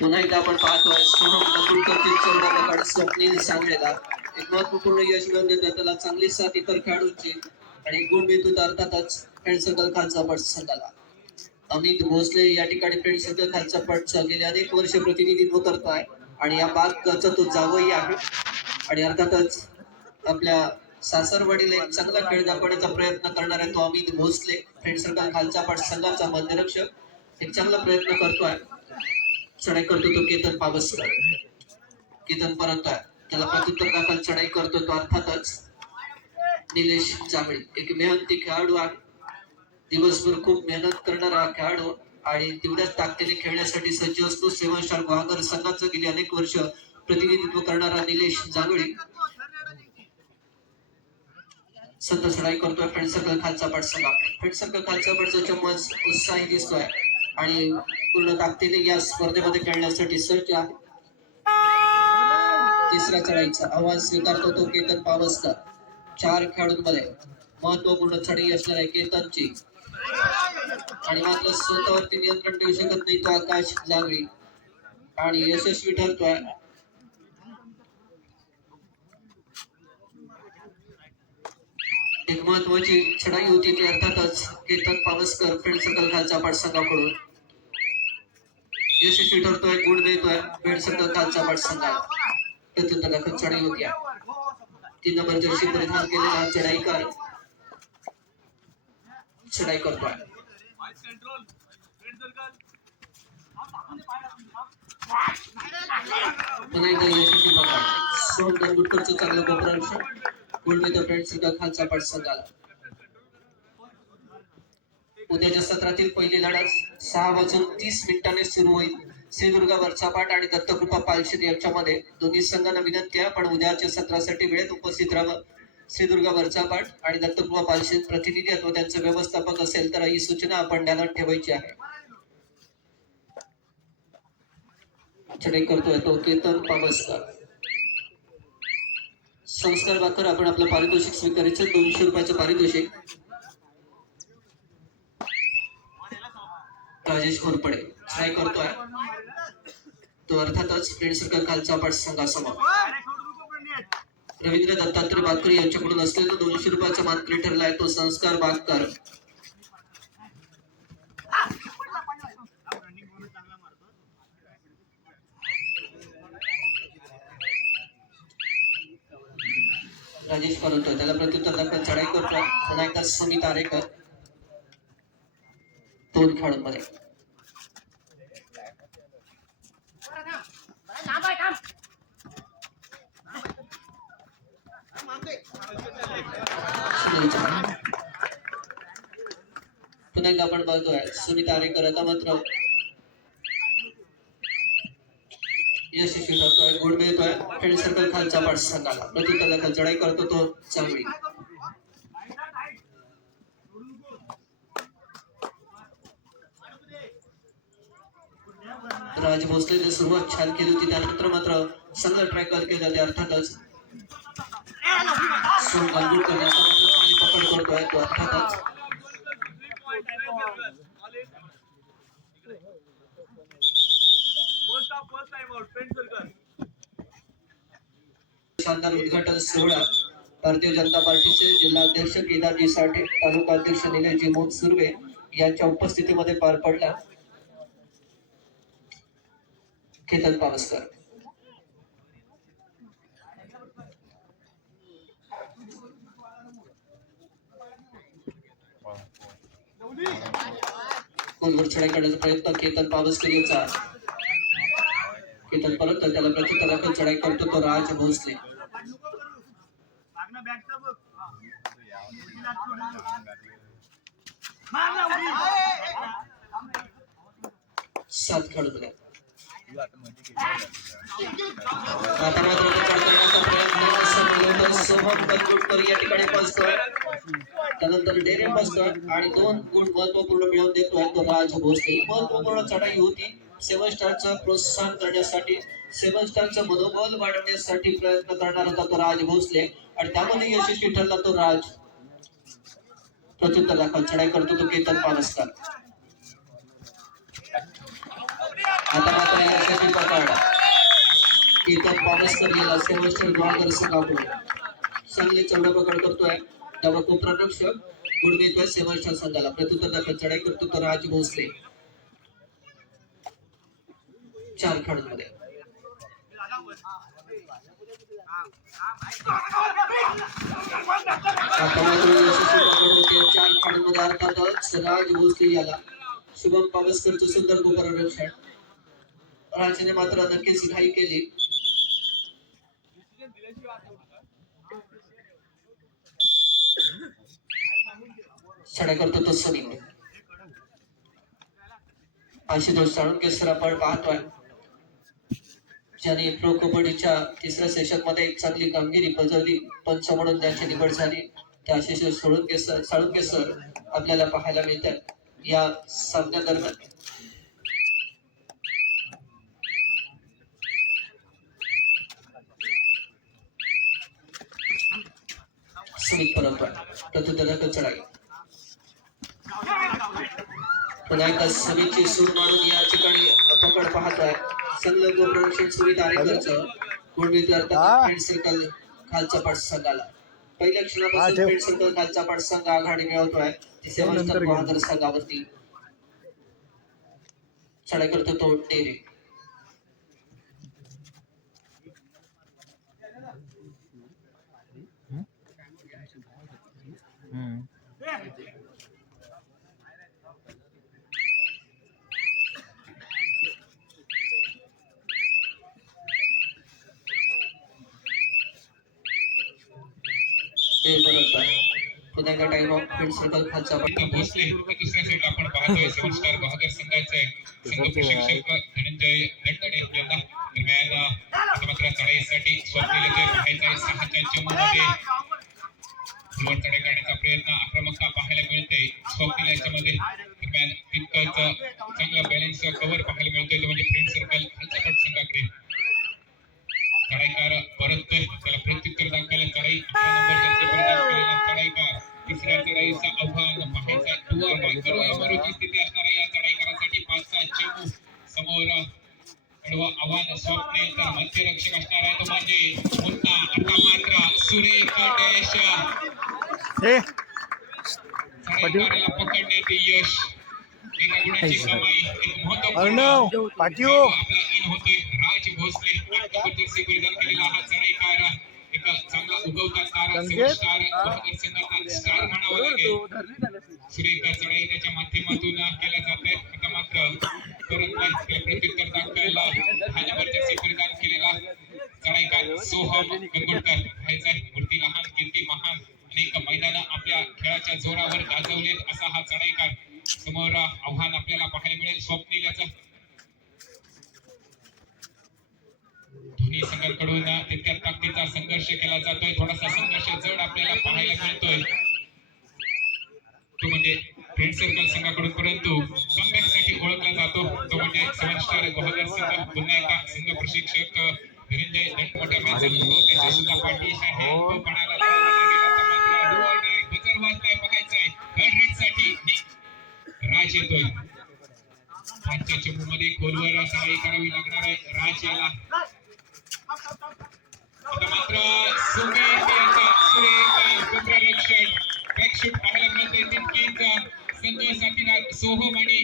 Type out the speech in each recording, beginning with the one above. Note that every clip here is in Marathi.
पुन्हा एकदा आपण पाहतोय सोहम नकुलकरची चौदा स्वप्नील सांगलेला एक महत्वपूर्ण यश मिळवून देतोय. त्याला चांगली साथ इतर खेळाडूंची आणि गुण मिळतो अर्थातच फ्रेंड सर्कल खालचा पट संघाला. अमित भोसले या ठिकाणी फ्रेंड सर्कल खालचा पट गेले अनेक वर्ष प्रतिनिधित्व करतोय आणि या भागाचा तो जावई आहे आणि अर्थातच आपल्या सासरवडील एक चांगला खेळ दाखवण्याचा प्रयत्न करणार आहे तो अमित भोसले. फ्रेंड सर्कल खालचा पट संघाचा मध्यरक्षक एक चांगला प्रयत्न करतोय. चढाई करतो तो केतन पावसकर. केतन परत त्याला प्रत्युत्तर दाखल चढाई करतो तो अर्थातच निलेश जांभळे. एक मेहनती खेळाडू आहे. दिवसभर खूप मेहनत करणारा खेळाडू आणि तेवढ्याच ताकदीने खेळण्यासाठी सज्ज असतो. 7 स्टार गुहागर संघाचं गेली अनेक वर्ष प्रतिनिधित्व करणारा निलेश जांभळे सतत चढाई करतोय. फ्रेंड सर्कल खालचा पट संघ. फ्रेंड सर्कल खालचा पटचा चम्मच उत्साही दिसतोय आणि पूर्ण ताकदीने या स्पर्धेमध्ये खेळण्यासाठी सज्ज आहे. तिसऱ्या चढाईचा आव्हान स्वीकारतो तो केतन पावसकर. 4 खेळाडूंमध्ये महत्वपूर्ण चढाई असणार आहे केतनची आणि मात्र स्वतःवरती नियंत्रण ठेवू शकत नाही तो आकाश जांभळे आणि यशस्वी ठरतोय. एक महत्वाची चढाई होती ती अर्थातच केतन पावसकर फ्रेंड सर्कल खालचा पट संघाकडून यशस्वी ठरतोय. गुण देतोय फ्रेंड सर्कल खालचा पट संघाला. प्रत्युत्तर चढाई होती. 3 नंबर जर्सी परिधान केलेला चढाईकार चढाई करतोय. पुन्हा एकदा यशस्वी बघा सोम गंगुटकरचं चांगलं गोपरांश गुण देतो फ्रेंड सर्कल खालचा पट संघाला. उद्याच्या सत्रातील पहिली लढत 6:30 सुरू होईल. श्रीदुर्गा वरचापाट आणि दत्तकृपा पालशेत यांच्यामध्ये. दोन्ही संघांना विनंती आहे पण उद्याच्या सत्रासाठी वेळेत उपस्थित राहावं. श्रीदुर्गा वरचापाट आणि दत्तकृपा पालशेत प्रतिनिधी अथवा त्यांचे व्यवस्थापक असेल तर ही सूचना आपण ध्यानात ठेवायची आहे. चढाई करतोय तो केतन पावसकर. संस्कार बाकर आपण आपलं पारितोषिक स्वीकारायचं 200 रुपयाचं पारितोषिक. राजेश घोरपडे ट्राय करतोय तो अर्थातच फ्रेंड सर्कल खालचा पट संघासमोर. रवींद्र दत्तात्रय बाकर यांच्याकडून असलेला 200 रुपयाचा मानकरी ठरलाय तो संस्कार बाकर. राजेश करतोय त्याला प्रत्युत्तर दाखल चढाई करतोय. पुन्हा एकदा सुमित आरेकर. 2 खेळाडूंमध्ये पुन्हा एकदा आपण बघतोय सुमित आरेकर आता मात्र यशस्वी ठरतोय. गुण मिळतोय फ्रेंड सर्कल खालचा पट संघाला. प्रत्युत्तर दाखल चढाई करतो तो चांगली. राज भोसलेने सुरुवात छान केली होती त्यानंतर मात्र संघ ट्रॅक केले जाते अर्थातच पकड करतोय तो अर्थातच शानदार उद्घाटन सोहळा भारतीय जनता पार्टीचे जिल्हाध्यक्ष केदारजी साठे, तालुका अध्यक्ष निलेशजी मोत सुर्वे यांच्या उपस्थितीमध्ये पार पडला. केतन पावसकर गोलवर चढाई करण्याचा प्रयत्न केतन पावसकर यांचा. केतन परत त्याला प्रत्युत्तर दाखल चढाई करतो तो राज भोसले. सात खेळाडू आता सोहम गंगुटकर या ठिकाणी पोहोचतोय. त्यानंतर डेरे बसतोय आणि 2 गुण महत्वपूर्ण मिळवून देतोय तो राज भोसले. महत्वपूर्ण चढाई होती 7 स्टारचं प्रोत्साहन करण्यासाठी, 7 स्टारचं मनोबल वाढवण्यासाठी प्रयत्न करणार होता तो राज भोसले आणि त्यामध्ये यशस्वी ठरला तो राज. प्रत्युत्तर दाखल चढाई करतो तो केतन पावसकर. आता मात्र यशस्वी पकड कीर्तन पावसकर गेला सेवस्टर गुहागर संघाकडून चांगली चढ पकड करतोय तेव्हा उपरक्षक गुण मिळतोय सेवस्टर संघाला प्रत्युत्तर दाखल चढाई करतो तर राज भोसले 4 खेळाडूंमध्ये आता मात्र यशस्वी पकड होते 4 खेळाडूंमध्ये अर्थातच राज भोसले याला शुभम पावसकरचं सुंदर गोपरक्षण राजाने मात्र नक्कीच घाई केली चढाई करतो तो सनी आशुतोष साळुंके आपण पाहतोय ज्याने प्रो कबड्डीच्या तिसऱ्या सेशन मध्ये एक चांगली कामगिरी बजावली पंच म्हणून त्यांची निवड झाली त्या आशिष साळुंके सर आपल्याला पाहायला मिळतात या सामन्यादरम्यान समित परतवाय प्रत्युत्तर चढाई पुन्हा एकदा समितची सूर मारून या ठिकाणी पकड पाहतोय संलग्न गोप्ररक्षण सुविधा आरेकरचं गुणमित्र फ्रेंड सर्कल खालचा पाठ संघाला पहिल्या क्षणापासून फ्रेंड सर्कल खालचा पाठ संघ आघाडी मिळवतोय सेवस्टर गुहागर संघावरती चढाई करतो तो डेरे पुन्हा एकदा टाइम ऑफ फ्रेंड सर्कल खालचा भोसले दुसऱ्या साईडला आपण पाहतोय सेवन स्टार गुहागर संघाचे संघ प्रशिक्षक धनंजय दंडणे यांना दरम्यान मात्र चढाईसाठी स्वप्न येते पाहायचा 6च्या चमूमध्ये वर चढाई करण्याचा प्रयत्न आक्रमकता पाहायला मिळते स्वप्न याच्यामध्ये दरम्यान तितकंच चांगला बॅलन्स कव्हर पाहायला मिळतोय तो म्हणजे फ्रेंड सर्कल खालच्या पट संघाकडे चढाईकार परततोय त्याला प्रत्युत्तर दाखवायला चढाई 11 नंबर प्रदान केलेला चढाईकार तिसऱ्या चढाईचा आव्हान पाहायचा दुवा करू अमरुची स्थिती असणाऱ्या या चढाईकारासाठी 5चा चमू समोर कडवा आव्हान स्वप्ने तर मध्यरक्षक असणार आहे तो म्हणजे मुन्ना आता मात्र सुरेख डॅश चढाईकाराला पकडण्याचे यश एका गुणाची कमाई एक महत्त्वपूर्ण पाटियो होतोय राज भोसले जर्सी परिधान केलेला हा चढाईकार एक चांगला उगवता तारा स्टार गुहागर संघाचा स्टार म्हणावा लागेल सुरेख चढाई त्याच्या माध्यमातून केल्या जात आहे आता मात्र परत प्रत्युत्तर दाखवायला हा नंबर जर्सी परिधान केलेला चढाईकार सोहम गंगोटकर व्हायचा मूर्ती लहान कीर्ती महान अनेक मैदान आपल्या खेळाच्या जोरावर गाजवलेत असा हा चढाईकार समोर आव्हान आपल्याला पाहायला मिळेल स्वप्नील याचा दोन्ही संघांकडून तितक्या ताकदीचा संघर्ष केला जातोय थोडासा संघर्ष जड आपल्याला पाहायला मिळतोय तो म्हणजे फ्रेंड सर्कल संघाकडून परंतु कमबॅक साठी ओळखला जातो तो म्हणजे सेवन स्टार गुहागर संघ पुन्हा एकदा संघ प्रशिक्षक धनंजय मोठ्या मॅचमध्ये त्याची सुद्धा पाठीशी आहे तो पणाला बजर वाजलाय बघायचंय थर्ड रेट साठी राज येतोय 5च्या चमूमध्ये खोलवर चढाई करावी लागणार आहे राज याला आता मात्र सुरेख उपरक्षण बॅकशूट पाहायला मिळते तितकीच संघ साथीदार सोहम आणि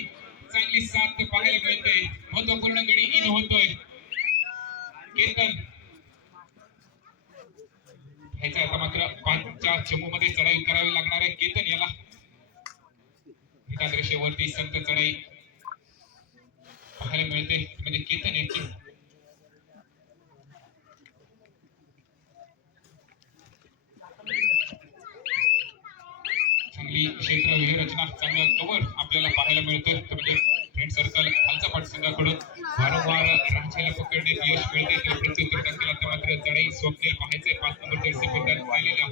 चांगली साथ पाहायला मिळते महत्वपूर्ण गडी इन होतोय केतन ह्याचा आता मात्र 5च्या चमूमध्ये चढाई करावी लागणार आहे केतन याला एका दृश्यावरती संत चढाई पाहायला मिळते म्हणजे केतन याची चांगली क्षेत्र व्यूहरचना चांगलं कव्हर आपल्याला पाहायला मिळतोय म्हणजे फ्रेंड सर्कल खालचा पाठ संघाकडून वारंवार राजाला पकडण्यात यश मिळते त्याला प्रत्युत्तर दाखल आता मात्र चढाई स्वप्नील पाहायचंय 5 नंबर जर्सी परिधान केलेला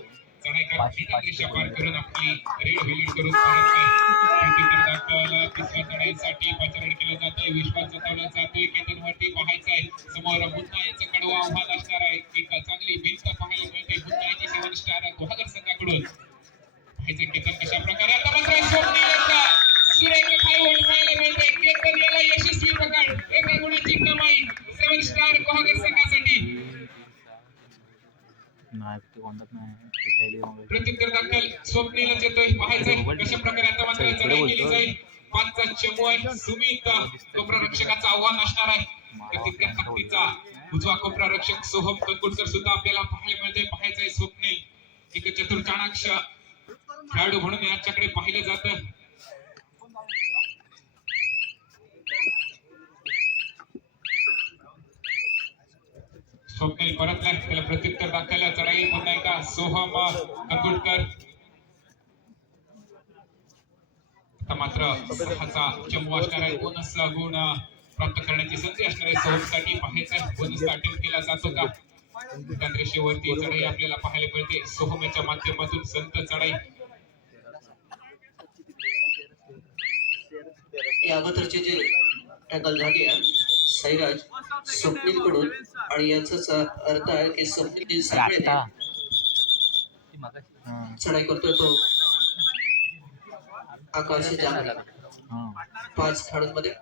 चढाईकार दिशा पार करून आपली रेड व्हिलिट करून प्रत्युत्तर दाखवायला तिसऱ्या चढाईसाठी पाचारण केलं जातंय विश्वास जतावला जातोय केतनवरती पाहायचंय समोर मुन्ना याचं कडवं आव्हान असणार आहे एक चांगली भिंत पाहायला मिळते मुन्ना याची सेवन स्टार गुहागर संघाकडून पाहायचं केतन कशा प्रकारे आता मात्र स्वप्नील याचा सुरेख फायव्हर पाहायला मिळते केतन याला यशस्वी पकड एका प्रत्युत्तर दाखल स्वप्नीलच येतोय पाहायचंय कशा प्रकारे आता मात्र चढाई केली जाईल. 5चा चमू आहे सुमित कोपरा रक्षकाचं आव्हान असणार आहे. तर तितक्या ताकदीचा उजवा कोपरा रक्षक सोहम कंकुटकर सुद्धा आपल्याला पाहायला मिळते. पाहायचंय स्वप्नील एक चतुर चाणाक्ष खेळाडू म्हणून याच्याकडे पाहिलं जातं. स्वप्नील परतलाय त्याला प्रत्युत्तर दाखल चढाई पुन्हा एकदा सोहम कंकुटकर. आता मात्र 6चा चमू असणार आहे. बोनस गुण प्राप्त करण्याची संधी असणार आहे सोहमसाठी. पाहायचंय बोनसचा अटेम्प्ट केला जातो का. रेषेवरती चढाई आपल्याला पाहायला मिळते सोहमच्या माध्यमातून संत चढाई. या अगोदरची जी टॅकल झाली आहे सैराज स्वप्नील कडून आणि याचाच अर्थ आहे की स्वप्नील साखळे चढाई करतोय तो आकाशी जाणार 5 खेळाडूंमध्ये.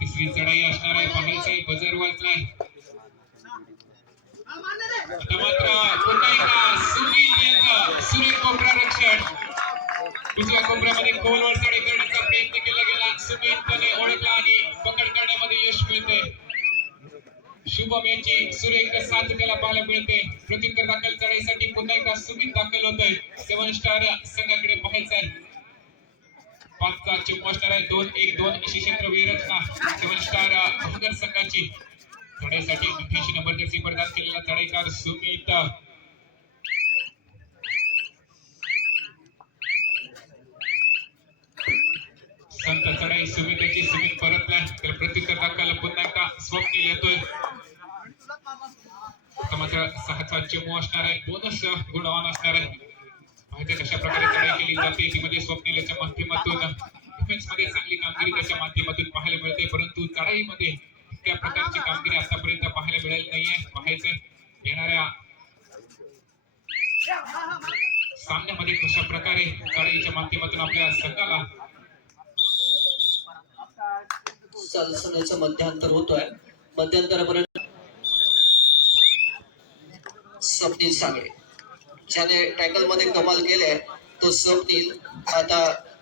तिसरी चढाई असणार आहे. पाहायचंय बजर वाजलाय. आता मात्र पुन्हा एकदा सुनील यांचा सुरेख कोपरा रक्षण उजव्या कोपऱ्यामध्ये खोलवर चढाई करण्याचा प्रयत्न केला गेला. सुमितने ओळखला आणि पकड करण्यामध्ये यश मिळते. शुभम यांची सुरेख साथ त्याला पाहायला मिळते. प्रत्युत्तर दाखल चढाईसाठी पुन्हा एकदा सुमित दाखल होतोय. 7 स्टार संघाकडे पाहायचंय. 5चा चमू असणार आहे. 2-1-2 अशी क्षेत्रवीर रचना 7 स्टार बहादर संघाची. चढाईसाठी 88 नंबर जर्सी प्रदान केलेला चढाईकार सुमित. संत चढाई सुमितची. सुमित परतलाय तर प्रत्युत्तर दाखल पुन्हा एकदा स्वप्नील येतोय. मात्र 6चा चमू असणार आहे. बोनस गुणवान असणार आहे. माहिती कशा प्रकारे चढाई केली जाते ती मध्ये स्वप्नीलच्या माध्यमातून डिफेन्स मध्ये चांगली कामगिरी त्याच्या माध्यमातून पाहायला मिळते. परंतु चढाईमध्ये इतक्या प्रकारची कामगिरी आतापर्यंत पाहायला मिळेल नाहीये. पाहायचंय येणाऱ्या सामन्यामध्ये कशा प्रकारे चढाईच्या माध्यमातून आपल्या संघाला चालसण्याचं मध्यांतर होतोय. मध्यांतरापर्यंत स्वप्नील सागळे ज्याने टॅकल मध्ये कमाल केले तो स्वप्नील आता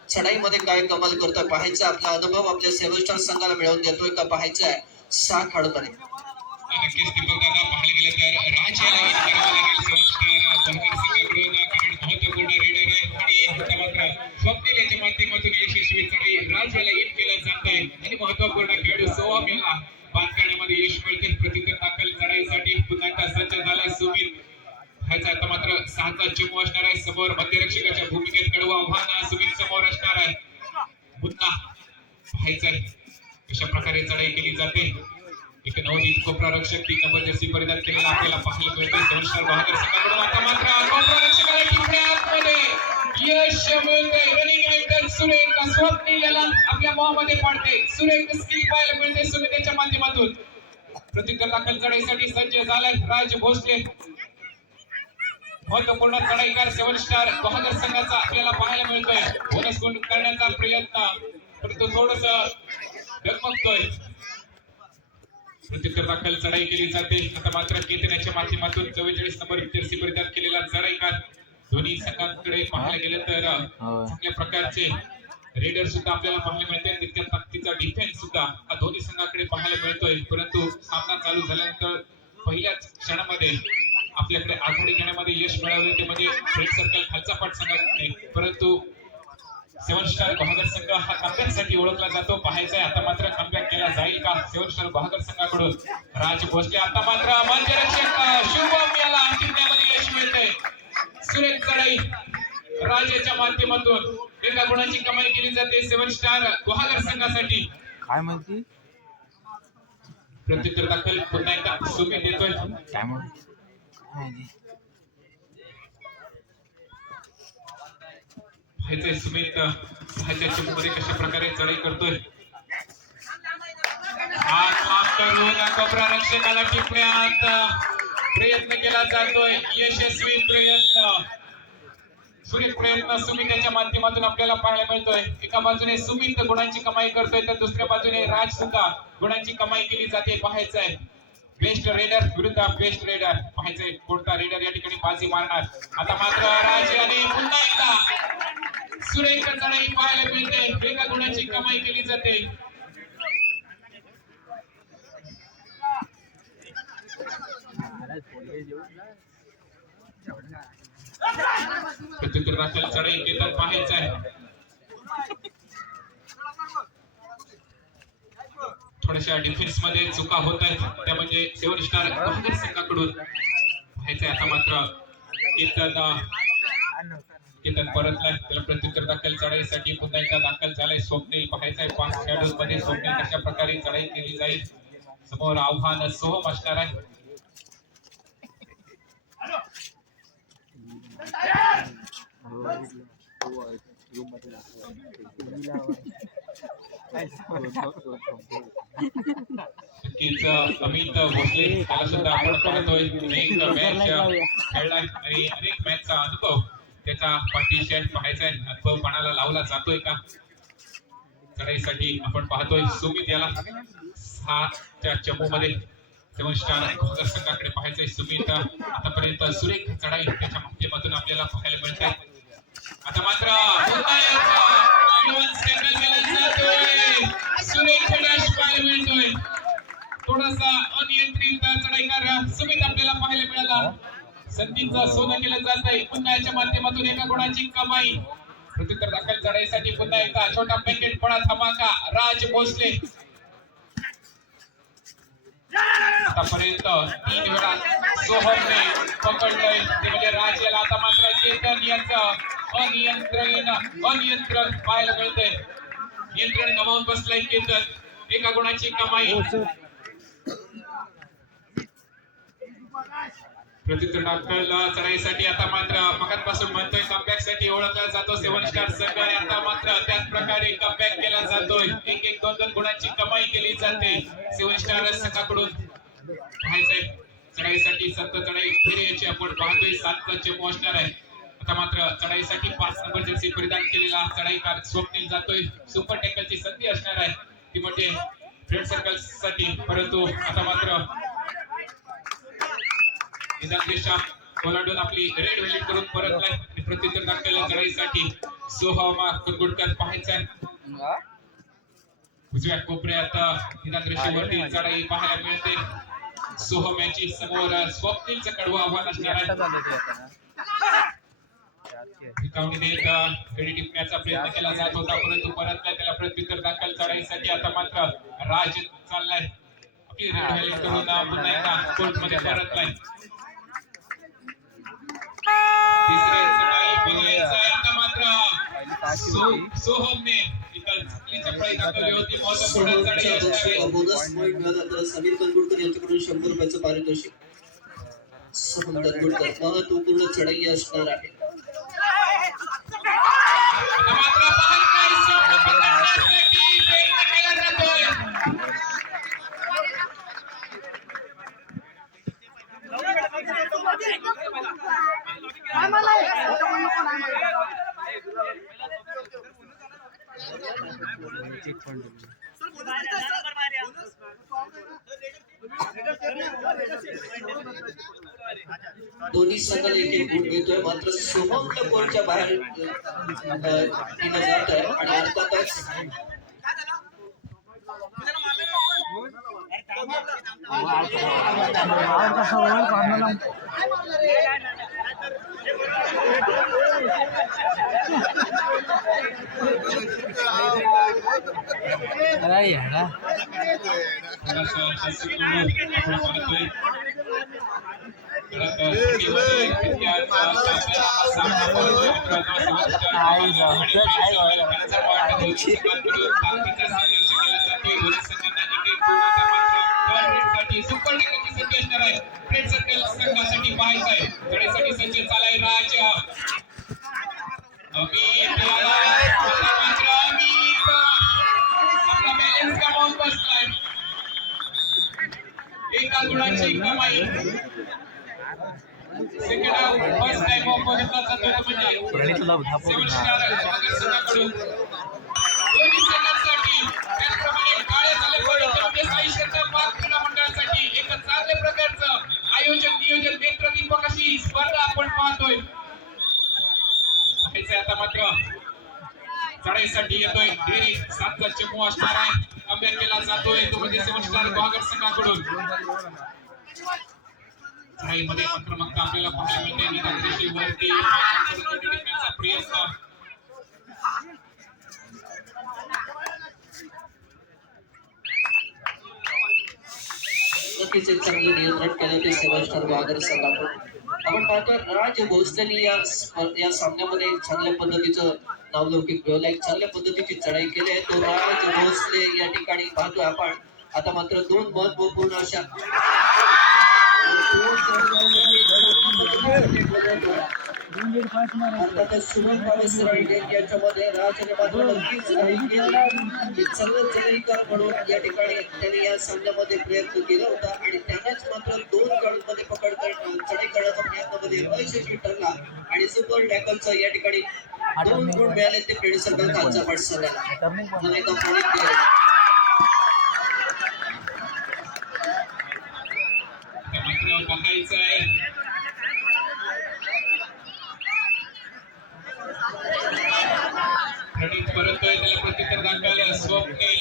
चढाईमध्ये काय कमाल करतोय पाहायचं. आपला अनुभव आपल्या 7 स्टार संघाला मिळवून देतोय का पाहायचं आहे. 6 खेळाडूंकडे नक्कीच दीपक दादा पाहायला गेलं तर राज याला इन करावं लागेल 7 स्टार बहादर संघाकडून. कारण महत्वपूर्ण रेडर आहे आणि आता मात्र स्वप्नील याच्या माध्यमातून यशस्वी चढाई राज याला इन केलं जात आहे आणि महत्वपूर्ण खेळाडू सोहम याला बाद करण्यामध्ये यश मिळते. प्रत्युत्तर दाखल चढाईसाठी पुन्हा एकदा सज्ज झालाय सुमित. ह्याचा आता मात्र 6चा चमू असणार आहे. समोर मध्यरक्षकाच्या भूमिकेत कडवं आव्हान सुमित समोर असणार आहे. पुन्हा पाहायचंय कशा प्रकारे चढाई केली जाते. एक नवनीत कोपरा रक्षक 3 नंबर जर्सी परिधान केलेला आपल्याला पाहायला मिळते 7 स्टार बहादर संघाकडून. आता मात्र कोपरा रक्षकाला टिपण्यामध्ये यश मिळते. रनिंग अँगल सुरेख स्वप्नील याला आपल्या मोहामध्ये पाडते. सुरेख स्किल पाहायला मिळते सुमित याच्या माध्यमातून. प्रत्युत्तर दाखल चढाईसाठी सज्ज झालाय राज भोसले. महत्वपूर्ण चढाईकार 7 स्टार बहादर संघाचा आपल्याला पाहायला मिळतोय. बोनस गुण करण्याचा प्रयत्न परंतु थोडस डगमगतोय. प्रत्युत्तर दाखल चढाई केली जाते. आता मात्र केतनाच्या माध्यमातून 44 नंबर जर्सी परिधान केलेला चढाईकार. दोन्ही संघांकडे पाहायला गेलं तर चांगल्या प्रकारचे रेडर सुद्धा आपल्याला पाहायला मिळते. तितक्या ताकदीचा डिफेन्स सुद्धा हा दोन्ही संघाकडे पाहायला मिळतोय. परंतु सामना चालू झाल्यानंतर पहिल्याच क्षणामध्ये आपल्याकडे आघाडी घेण्यामध्ये यश मिळवले ते म्हणजे फ्रेंड सर्कल खालचा पाठ संघाकडे. परंतु 7 स्टार बहादर संघ हा कमबॅकसाठी ओळखला जातो. पाहायचंय आता मात्र कमबॅक केला जाईल का 7 स्टार बहादर संघाकडून. राज भोसले आता मात्र मध्यरक्षक शुभम याला अंतिम न्यायामध्ये यश मिळते. सुरेख चढाई राजाच्या माध्यमातून एका गुणाची कमाई केली जाते 7 स्टार बहादर संघासाठी. काय म्हणते प्रत्युत्तर दाखल पुन्हा एकदा सुमित येतोय. काय म्हणते सुमित 6च्या चमूमध्ये कशा प्रकारे चढाई करतोय. हात माफ करून कोपरा रक्षकाला टिपण्यात प्रयत्न केला जातोय. यशस्वी प्रयत्न सुरेख प्रयत्न सुमित याच्या माध्यमातून आपल्याला पाहायला मिळतोय. एका बाजूने सुमित गुणांची कमाई करतोय तर दुसऱ्या बाजूने राज सुद्धा गुणांची कमाई केली जाते. पाहायचंय बेस्ट रेडर विरुद्ध बेस्ट रेडर पाहायचंय कोणता रेडर या ठिकाणी बाजी मारणार. आता मात्र राज आणि पुन्हा एकदा सुरेख चढाई पाहायला मिळते. एका गुणाची कमाई केली जाते. प्रत्युत्तर दाखल चढाई घेतात पाहायचं आहे. थोड्याशा डिफेन्स मध्ये चुका होत आहेत त्या म्हणजे 7 स्टार बहादूर संघाकडून पाहायचंय. आता मात्र केतन परतलाय त्याला प्रत्युत्तर दाखल चढाईसाठी पुन्हा एकदा दाखल झालाय स्वप्नील. पाहायचंय 5 शॅडोज मध्ये स्वप्नील कशा प्रकारे चढाई केली जाईल. समोर आव्हान सोहम असणार आहे. अमित भोसले त्याला सुद्धा आपण पाहतोय. अनेक मॅच खेळलाय आणि अनेक मॅचचा अनुभव त्याचा पाठीशी आहे. पाहायचाय अनुभव पणाला लावला जातोय का चढाईसाठी. आपण पाहतोय सुमित याला 6च्या चमू मध्ये 7 स्टार संघाकडे पाहायचंय. सुमित आतापर्यंत सुरेख चढाई त्याच्या माध्यमातून आपल्याला पाहायला मिळते. आता मात्र सुरेख डॅश पाहायला मिळतोय. थोडासा अनियंत्रित चढाईकार सुमित आपल्याला पाहायला मिळाला. संधीचं सोनं केलं जात आहे. पुन्हा याच्या माध्यमातून एका गुणाची कमाई. प्रत्युत्तर दाखल चढाईसाठी पुन्हा एकदा छोटा पॅकेट पडा धमाका राज भोसले. आतापर्यंत 3 वेळा सोहमने पकडलंय ते म्हणजे राज याला. आता मात्र केतन याचं अनियंत्रण पाहायला मिळतंय. नियंत्रण गमावून बसलाय केतन. एका गुणाची कमाई. प्रत्युत्तर दाखल चढाईसाठी आता मात्र मगापासून म्हणतोय कमबॅक साठी ओळखला जातो 7 स्टार संघ. आता मात्र त्याच प्रकारे कमबॅक केला जातोय. 1-1, 2-2 गुणांची कमाई केली जाते 7 स्टार संघाकडून. पाहायचंय चढाईसाठी 7 चढाई फेरीची आपण पाहतोय. 7 चमू असणार आहे. आता मात्र चढाईसाठी 5 नंबर जर्सी परिधान केलेला चढाईकार स्वप्नील जातोय. सुपर टॅकलची संधी असणार आहे ती म्हणजे फ्रेंड सर्कल साठी. परंतु आता मात्र ओलांडून आपली रेड व्हॅलिड करून परतलाय. प्रत्युत्तर दाखल चढाईसाठी सोहम कुरगुडकर. पाहायचंय उजव्या कोपऱ्यात निदानरेषेवरती चढाई पाहायला मिळते. सोहम याची समोर स्वप्नीलचं कडवं आव्हान असणार आहे. रिकावणी देत गडी टिपण्याचा प्रयत्न केला जात होता परंतु परतलाय त्याला प्रत्युत्तर दाखल चढाईसाठी. आता मात्र राज चाललाय आपली रेड व्हॅलिड करून पुन्हा एकदा कोर्ट मध्ये परतलाय. तिसरे चढाई बघायचंय. आता मात्र सोहमने चपळाई दाखवली होती. महत्वपूर्ण चढाई असणार. बोनस पॉइंट मिळाला तर समीर तनगुडकर यांच्याकडून 100 रुपयाचं पारितोषिक. सोहम तनगुडकर महत्वपूर्ण चढाई असणार आहे. आता मात्र पाहताय सोहम पकडण्यासाठी प्रयत्न केला जातोय. दोन्ही संघाला एक गुण मिळतोय. मात्र सोहमच्या कोर्टच्या बाहेर तिने जात आहे आणि अर्थातच संघासाठी पाहायचंय चढाईसाठी सज्ज चालाय राज. अमित आपला बॅलन्स गमावून बसलाय. एका गुणाची कमाई. Second half first time of बघितला जातो म्हणजे 7 स्टार संघाकडून दोन्ही संघांसाठी त्याचप्रमाणे काळे झाले पडले साई शेटर पार्क क्रीडा मंडळासाठी एक चांगला चांगल्या प्रकारचं आयोजन नियोजन नेत्रदीपक अशी स्पर्धा आपण पाहतोय. आता मात्र चढाईसाठी येतोय डेरी 7चा चमू असणार आहे. कमबॅक केला जातोय तो म्हणजे 7 स्टार बहागर संघाकडून. चढाईमध्ये आक्रमकता आपल्याला पाहायला मिळते. निदानदेशी वरती टिकण्याचा प्रयत्न. नक्कीच एक चांगलं नियंत्रण केलं ते 7 स्टार बहागर संघाकडून. आपण पाहतो राज भोसलेनी या सामन्यामध्ये चांगल्या पद्धतीचं नावलौकिक मिळवलं. एक चांगल्या पद्धतीची चढाई केली आहे. तो राज भोसले या ठिकाणी पाहतोय आपण. आता मात्र 2 महत्वपूर्ण अशा अर्थातच शुभम पावसकर यांच्यामध्ये राजने मात्र नक्कीच काही केली. सर्व चढाईकार म्हणून या ठिकाणी त्यांनी या सामन्यामध्ये प्रयत्न केला होता आणि त्यानंच मात्र 2 गटांमध्ये पकड चढाई करण्याचा प्रयत्नामध्ये अयशस्वी ठरला आणि सुपर टॅकलचा या ठिकाणी 2 गुण मिळाले ते फ्रेंड सर्कल खालचा पाठशाळेला. मला एका पॉईंट दिले. बघायचं आहे प्रणित परतोय त्याला प्रत्युत्तर दाखल स्वप्नील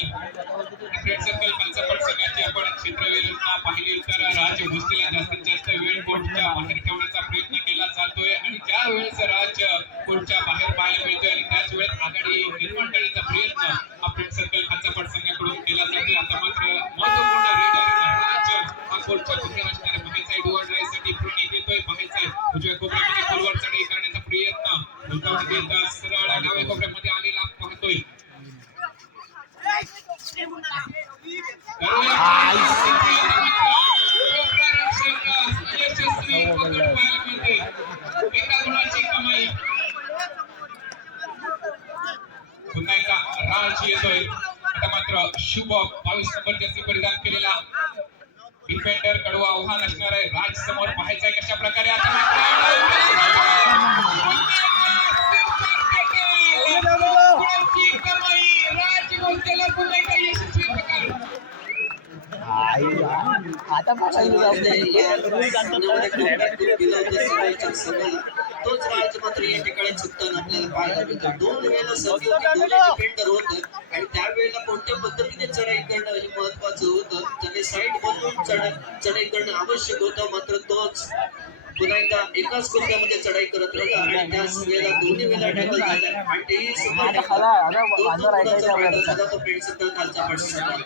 फ्रेंड सर्कल खालचा पट संघाची आपण क्षेत्रवेधना पाहिली तर राज भोसलेला जास्तीत जास्त वेळ कोर्टच्या बाहेर ठेवण्याचा प्रयत्न केला जातोय आणि ज्या वेळेस राज कोर्टच्या बाहेर पाहायला मिळतोय आणि त्याच वेळेस आघाडी निर्माण करण्याचा प्रयत्न हा फ्रेंड सर्कल खालचा पट संघाकडून केला जातोय. आता मात्र महत्वपूर्ण रेडर राज हा कोर्टच्या बाहेर असणाऱ्या बाहेरचा डुआ ड्राईव्हसाठी प्रणित येतोय. बाहेरचा उजव्या कोपऱ्यामध्ये खोलवर चढाई करण्याचा प्रयत्न उलटावून देत सरळ डाव्या कोपऱ्यामध्ये आलेला पाहतोय. यशस्वी पकड पाहायला मिळते. एका गुणाची कमाई. पुन्हा एकदा राज येतोय. आता मात्र शुभ 22 नंबर जर्सी परिधान केलेला डिफेंडर कडवं आव्हान असणार आहे. राज समोर पाहायचंय कशा प्रकारे. आता तोच राज मात्र या ठिकाणी चुकताना आपल्याला पाहायला मिळतो. 2 वेळेला संधी होती, 2 डिफेंडर होतं आणि त्यावेळेला कोणत्या पद्धतीने चढाई करणं हे महत्वाचं होतं. त्याने साईड बदलून चढाई करणं आवश्यक होतं. मात्र तोच पुन्हा एकदा एकाच कोपऱ्यामध्ये चढाई करत होता आणि त्याच वेळेला दोन्ही वेळेला टॅकल झाला आणि तेही सुपर टॅकल. 2 गुणाचा फायदा झाला तो फ्रेंड सर्कल खालचा पाठशाळा.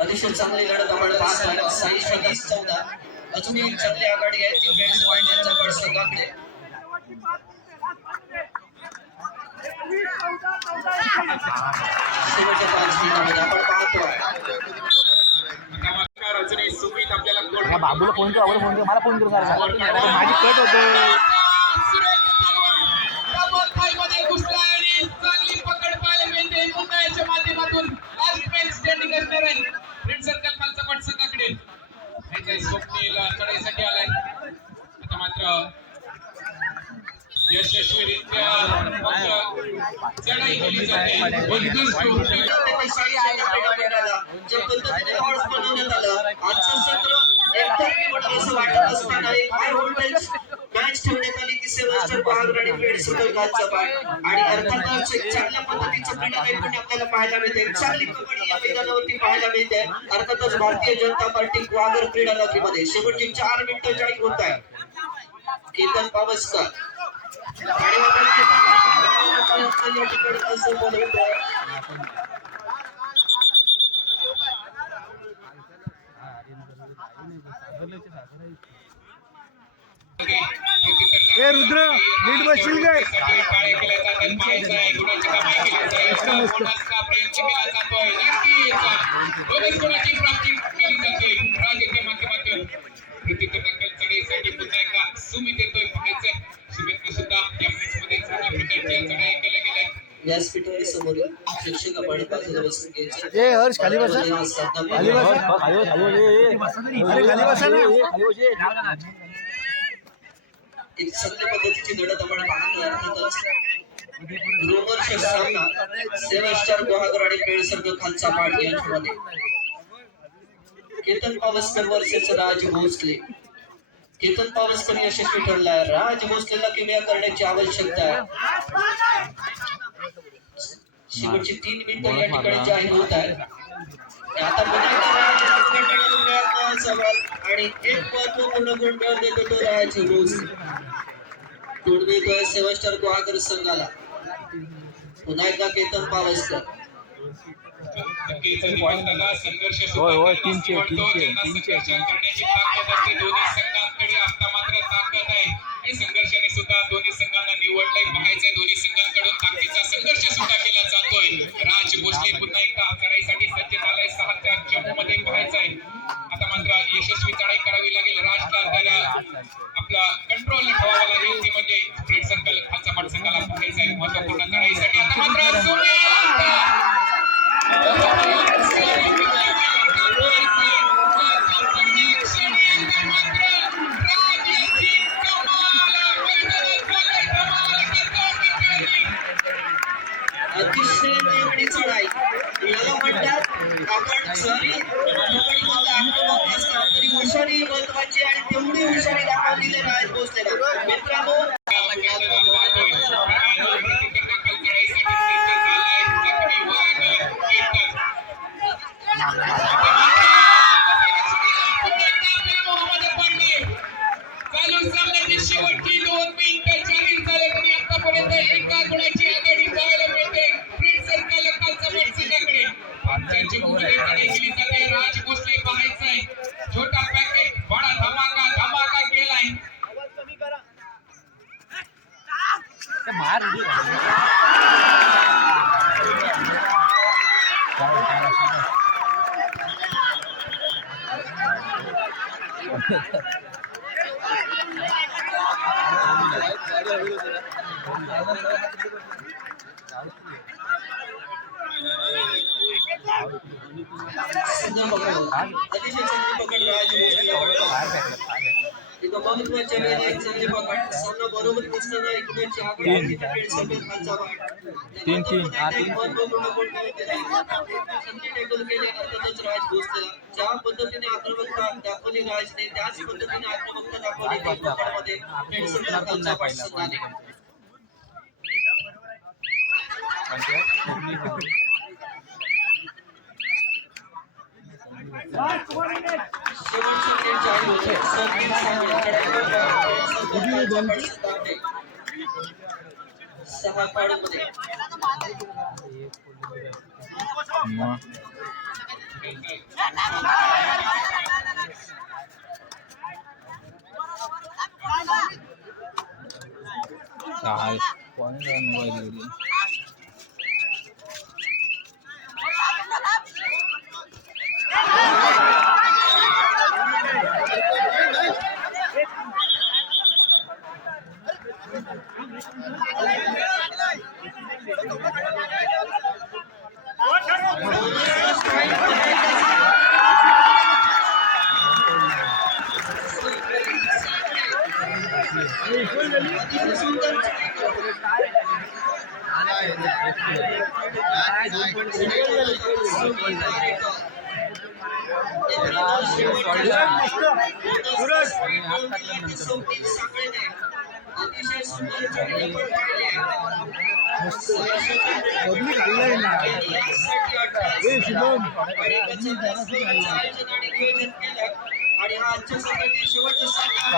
अतिशय चांगली लढत आपण पाहतोय. 26-14 अजून एक चांगली आघाडी आहे ती फ्रेंड्स पॉइंट यांच्या पट संघाकडे. शेवटच्या 5 मिनिटांमध्ये आपण पाहतोय रजनी सुमित आपल्याला बाबूला फोन कर, मला फोन करू सारखा माझी कट होते. चांगली पकड पाहायला मिळते. मुंबईच्या माध्यमातून स्टँडिंग असणार आहे फ्रेंड सर्कल खालचा पट संघाकडे. स्वप्नील चढाईसाठी आलाय. आता मात्र यशस्वीरित्या चढाई केली जाते. ज्या पद्धतीने हॉर्स बनवण्यात आलं आजचं सत्र एकतर्फी असं वाटत असताना एक हाय व्होल्टेज मॅच ठेवण्यात आली की 7 स्टार बहागर आणि फ्रेंड सर्कल खालचा पाठ आणि अर्थातच एक चांगल्या पद्धतीचं क्रीडा नैपुण्य आपल्याला पाहायला मिळते. चांगली कबड्डी या मैदानावरती पाहायला मिळते. अर्थातच भारतीय जनता पार्टी ग्वादर क्रीडा नगरीमध्ये शेवटची 4 मिनिटं जाहीर होत आहे. केतन पावसकर या ठिकाणी असं बोलवतोय. ए रुद्र नीट बसशील काय. चढाईसाठी पुन्हा एकदा सुमित येतोय. पाहायचंय सुमितने सुद्धा या मॅच मध्ये चांगल्या प्रकारच्या चढाई केल्या गेल्या व्यासपीठावर समोरील शिक्षक आपण बाजूला बसून घ्यायचे. ए हर्ष खाली बसा हा साधना खाली बसा पाहूया. अरे खाली बसा ना एक चांगल्या पद्धतीची लढत आपण पाहतोय. अर्थातच रोमर्ष सामना 7 स्टार गुहागर आणि पेडसर्ग खालचा पाठ यांच्यामध्ये. केतन पावसकर वर्सेस राज भोसले. केतन पावसकर यशस्वी ठरलाय. राज भोसलेला किमया करण्याची आवश्यकता आहे. शेवटची 3 मिनिटं या ठिकाणी जाहीर होत आहे. आता पुन्हा एकदा राज भोसले प्रयत्नाचा बळ आणि एक महत्वपूर्ण गुण मिळवून देतो तो राज भोसले. गुण मिळतोय 7 स्टार गुहागर संघाला. पुन्हा एकदा केतन पावसकर. नक्कीच निबंधाला संघर्ष सुद्धा करण्यास निवडतो. ज्यांना संघर्ष करण्याची ताकद असते दोन्ही संघांकडे आता मात्र ताकद आहे आणि संघर्षाने सुद्धा दोन्ही संघांना निवडलंय. पाहायचंय दोन्ही संघांकडून ताकदीचा संघर्ष सुद्धा केला जातोय. राज भोसले पुन्हा एकदा चढाईसाठी सज्ज झालाय. 6 त्या चमूमध्ये पाहायचंय. आता मात्र यशस्वी चढाई करावी लागेल. राजला त्याला आपला कंट्रोल ठेवावा लागेल. ती म्हणजे स्प्रेड सर्कल खालचा पाठ संघाला पाहायचंय. महत्वपूर्ण चढाईसाठी आता मात्र अतिशय वेगळी चढाई. याला म्हणतात आपण जरी आक्रमक असला तरी हुशारी महत्वाची आणि तेवढी हुशारी दाखवलेली राज भोसलेला. मित्रांनो शेवटची 2 मिनिटं जाहीर झाले तरी आतापर्यंत एका गुणाची आघाडी पाहायला मिळते फ्रेंड सर्कल खालचा पाठ संघाकडे. त्यांची भूमिका कडे केली जाते. राज भोसले पाहायचंय. छोटा पॅकेट बडा धमाका केलाय. अतिशय चांगली पकड राज भोसले. एका महत्वाच्या वेळेला चांगली पकड. सामना बरोबर पोचताना एकमेकांची आघाडी पेडसर्ग खालचा पाठ. 3-3 महत्वपूर्ण गुण मिळवून दिला. संधी टेकल केले अर्थातच राज भोसलेला. ज्या पद्धतीने आक्रमकता दाखवली राजने त्याच पद्धतीने आक्रमकता दाखवली पकडमध्ये पेडसर्ग खालचा पाठ संघाने. शेवटचा खेळ जाहीर होतोय. सर्किट सामने चढाई 6 पाड्यामध्ये. अतिशय सुंदर अतिशय सुंदर चढाई आपण पाहिली आहे. पब्लिक आलंय ना आणि हा आजच्या सत्रातील शेवटचा सामना